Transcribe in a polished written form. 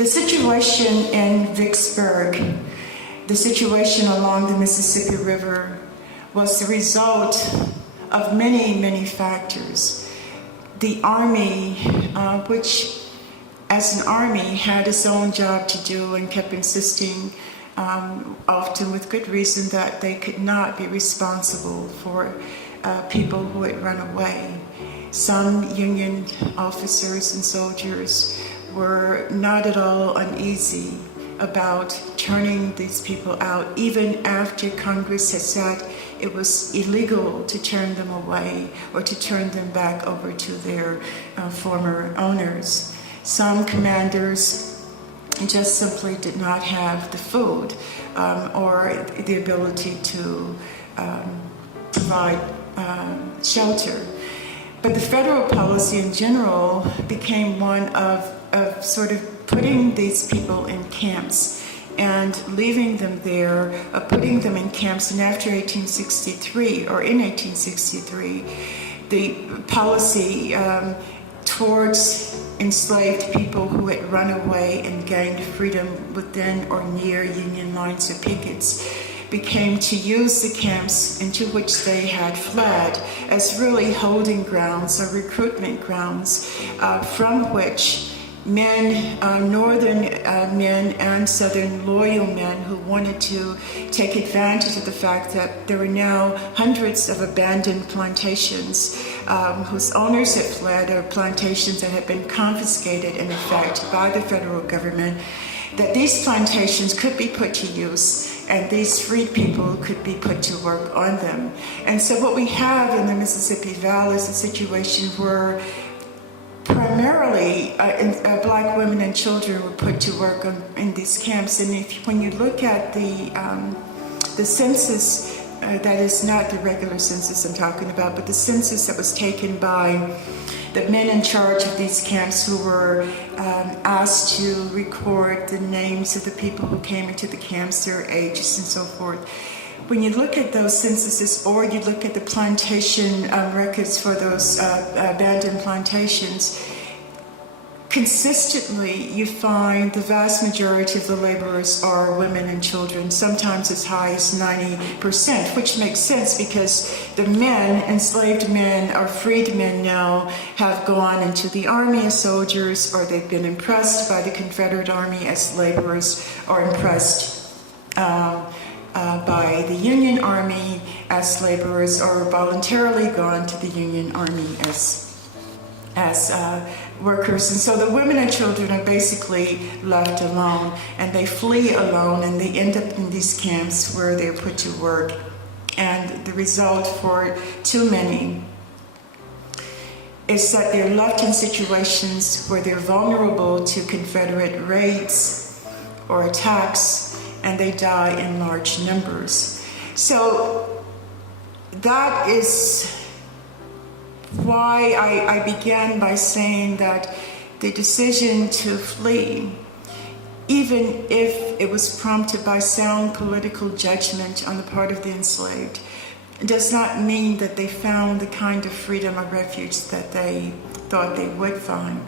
The situation in Vicksburg, the situation along the Mississippi River, was the result of many, many factors. The Army, which as an Army had its own job to do and kept insisting, often with good reason, that they could not be responsible for people who had run away. Some Union officers and soldiers were not at all uneasy about turning these people out, even after Congress had said it was illegal to turn them away or to turn them back over to their former owners. Some commanders just simply did not have the food or the ability to provide shelter. But the federal policy in general became one of sort of putting these people in camps and leaving them there, putting them in camps. And after 1863, or in 1863, the policy towards enslaved people who had run away and gained freedom within or near Union lines or pickets became to use the camps into which they had fled as really holding grounds or recruitment grounds from which men, northern men and southern loyal men who wanted to take advantage of the fact that there were now hundreds of abandoned plantations whose owners had fled, or plantations that had been confiscated in effect by the federal government, that these plantations could be put to use and these freed people could be put to work on them. And so what we have in the Mississippi Valley is a situation where primarily black women and children were put to work in these camps. And when you look at the census, that is not the regular census I'm talking about, but the census that was taken by the men in charge of these camps, who were asked to record the names of the people who came into the camps, their ages and so forth. When you look at those censuses, or you look at the plantation records for those abandoned plantations, consistently you find the vast majority of the laborers are women and children, sometimes as high as 90%, which makes sense because the men, enslaved men or freed men now, have gone into the Army as soldiers, or they've been impressed by the Confederate Army as laborers, or impressed by the Union Army as laborers, or voluntarily gone to the Union Army as workers. And so the women and children are basically left alone, and they flee alone, and they end up in these camps where they're put to work. And the result for too many is that they're left in situations where they're vulnerable to Confederate raids or attacks, and they die in large numbers. So that is why I began by saying that the decision to flee, even if it was prompted by sound political judgment on the part of the enslaved, does not mean that they found the kind of freedom or refuge that they thought they would find.